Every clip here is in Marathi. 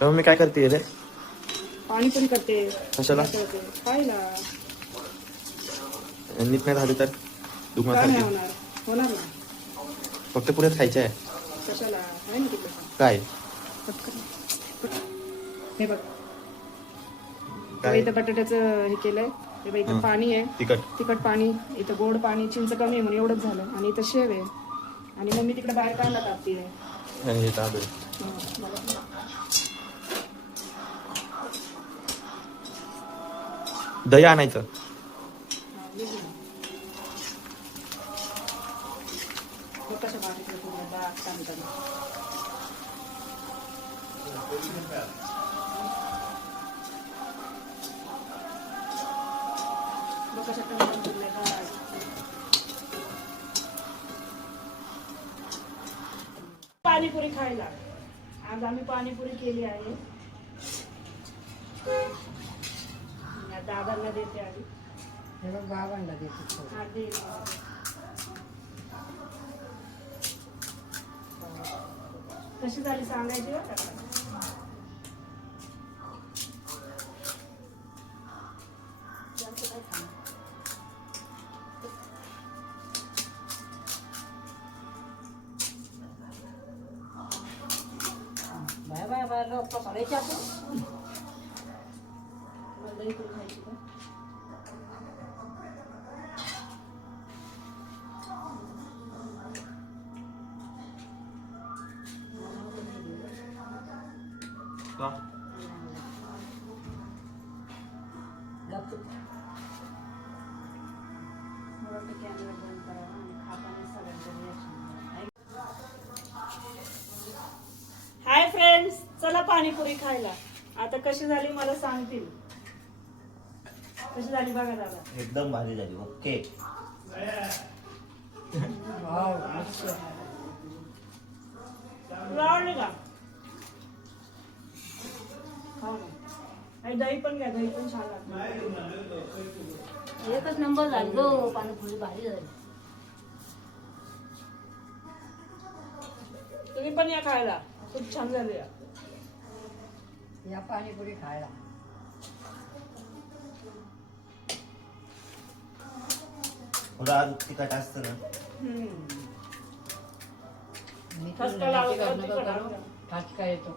तेव्हा मी काय करते रे? पाणीपुरी करते. कशाला? खायला. नीट नाही झाली तर काय नाही दुखण्यासारखी. होणार? होणार ना. फक्त पुऱ्याच खायच्या आहे. कशाला आहे ना तिकडे. काय हे बघ काय इथं बटाट्याचं हे केलंय. हे बघ इथं पाणी आहे. तिखट पाणी. इथं गोड पाणी. चिंच कमी आहे म्हणून एवढंच झालं. आणि इथं शेव आहे. आणि मग मी तिकडे बाहेर काढला टाकते. हे चालू आहे. दही आणायचं. कशा बारीक पाणीपुरी खायला. आज आम्ही पाणीपुरी केली आहे. दादांना देते आधी. बाबांना देते. कशी झाली सांगायची बरं का? हाय फ्रेंड्स, चला पाणीपुरी खायला. आता कशी झाली मला सांगतील. कशी झाली बघा दादा. एकदम भारी झाली. ओके. आवडली का? आणि दही पण घ्या. दही पण छान लागते. एकच नंबर झाली गो. पाणीपुरी भारी झाली. तुम्ही पण या खायला. खूप छान झाली. या पाणीपुरी खायला. थोडं आज तिखट असतं ना. ठसका येतो.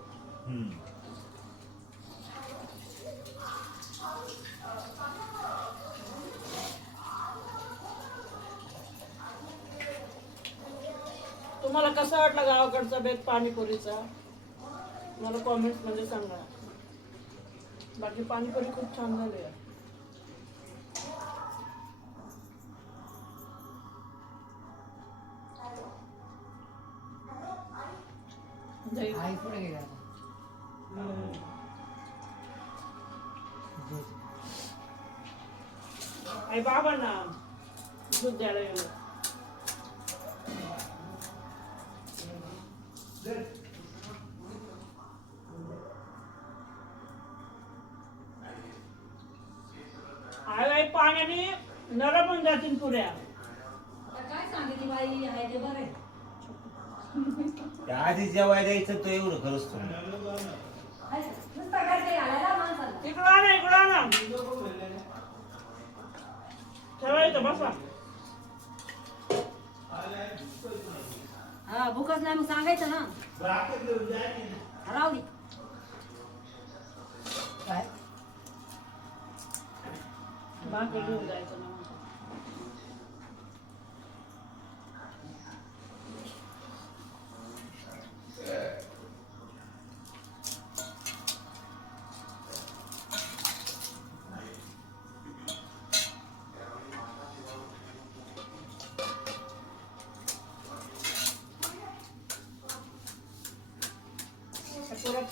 तुम्हाला कसा वाटला गावाकडचा बेत पाणीपुरीचा? मला कॉमेंट्स मध्ये सांगा. बाकी पाणीपुरी खूप छान झाली आहे. आई पुढे गेला. आई बाबा ना दूध द्यायला गेलो. आई पाण्याने नरम होऊन जातील पुऱ्या. काय सांगितली बाई आहे ते बरं. आधी जेवायला द्यायचं तो एवढं खरंच तो. इकडं आणा, इकडं आणा. ठेवायचं बसा. हा भूकच नाही मग सांगायचं ना. राहू दे. काय भाकर घेऊन जायचं ना.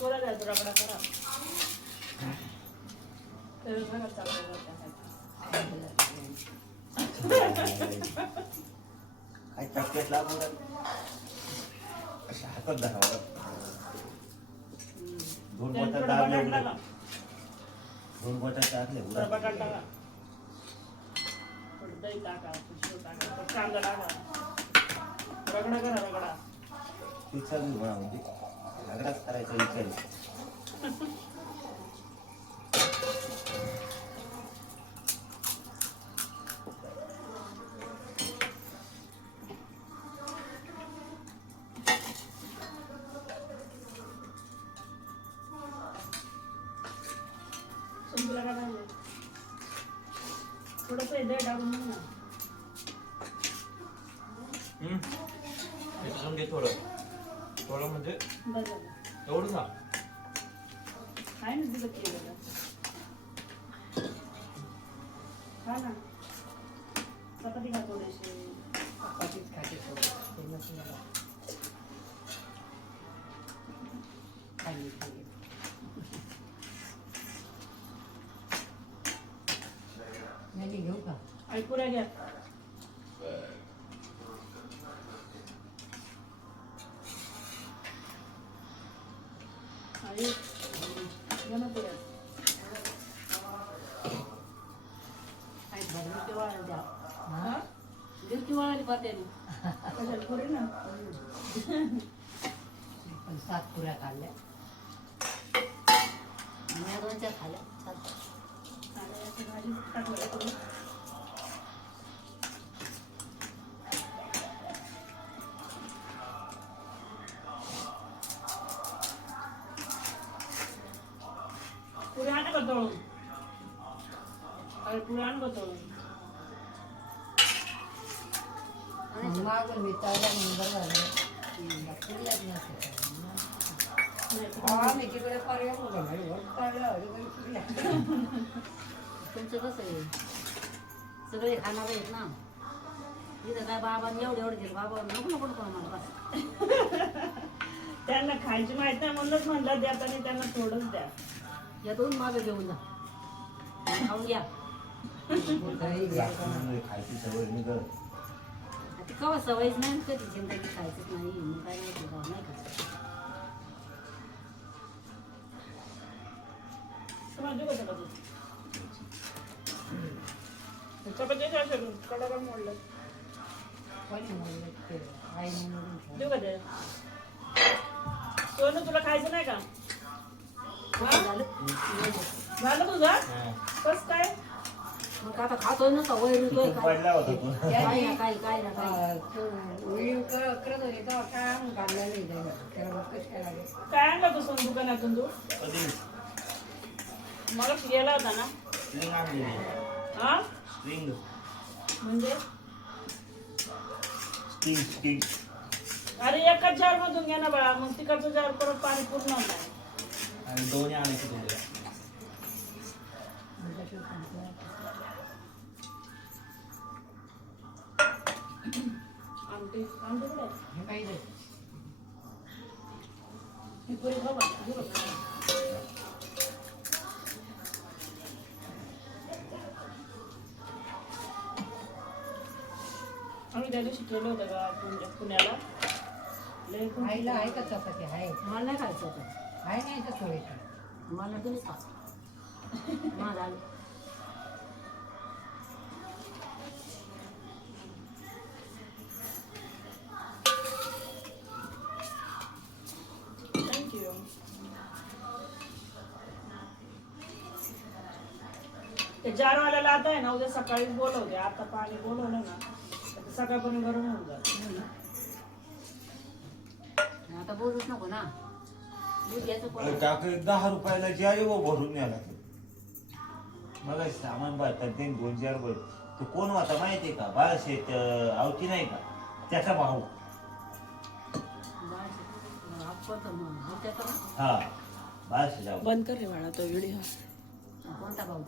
थोडा द्यायचं. रगडा करा. काय चॉकलेट लागू अशा हातात धरावं. दोन बोटात दाबले. दोन बोटात टाकले. बटाटा टाका. दही टाका. कांदा टाका. रगडा करा. रगडा. पिझ्झा बी बनवून दे. घागराच करायचा विचार आहे. संपूला काय झालं? थोडंसं हे दही टाकून घे ना. मिसळून घे थोडं थोडं म्हणजे बरं झालं. एवढं ना आहे ना तिथं केलेलं. खा ना. चपाती खा थोडीशी. चपातीच खाते सोबत. ते मसाला खाली खाली. नाही घेऊ का? ऐकूया घ्या. आई घे ना पुऱ्या. काय भरून ते वाळायला द्या. हा? गिरकी वाळायला पात्याने. कशाला पुरी ना? पण 7 पुऱ्या खाल्ल्या. मी 2-4 खाल्ल्या. 7. आणि याची भाजी टाकूया थोडी. पुरी आण का तळून? अरे पुरी आण का तळून? मागून मी तळल्या म्हणून बरं झालं. पुऱ्याच नसते. आम्ही तिकडे पर्याय होता नाही. तुमचं कसं आहे? सगळे खाणार आहेत ना. इथं काय बाबांनी एवढे दिले. बाबा नको नको नको मला बस. त्यांना खायची माहित नाही म्हणूनच म्हणलं द्या आणि त्यांना थोडंच द्या. या 2 मागे घेऊन जा. खाऊन घ्या. लागतं खायची सवय निघत. ती कवा सवयच नाही कधी जिंदगी खायचंच नाही. मग काय नाही तुझा नाही का? तुम्हाला देऊ का चपाती? चपाती असेल कडा का मोडलं? कोणी म्हणलं ते आई म्हणून देऊ का ते? सोनं तुला खायचं नाही का? झालं. झालं तुझं? कस काय? मग आता खातोय ना सवय रुतोय काय पडला होता तू. काय ना काय काय ना काय करत होते तेव्हा काय आणून काढलं नाही त्याला मग कसं काय लागेल. काय आणलं तू सोन दुकानातून तू? कधी मला गेला होता ना? स्ट्रिंग आणलेली. हा? स्ट्रिंग म्हणजे? स्ट्रिंग अरे एकाच जार मधून घे ना बाळा. मग तिकडचं जार परत पाणी पूर्ण होणार. आणि दोन्ही आणायचे तुला. आमटी आमटी कुठे आहे? हे काही नाही. ही पुरी खा बा. घेऊ का? आम्ही त्या दिवशी केलं होतं का पुण्याला लय खूप- आईला आहे का चपाती आहे मला नाही खायचं होतं आहे नाही तर सोयचं मला तुम्हीच खा मला आलं थँक्यू. ते जारवाल्याला आता आहे ना उद्या सकाळी बोलवते. आता पाणी बोलवलं ना तर सकाळपर्यंत गरम होऊन जात. आता बोलूच नको ना दूध घ्यायचं कोण टाकले 10 रुपयाला जे वो भरून न्याला. मला सामान भरतात ते 2-4 भर. तो कोण होता माहितीये का? बाळशेत आवती नाही का त्याचा भाऊ. हा बाळशेत बंद कर रे बाळा तो व्हिडिओ. कोणता भाऊ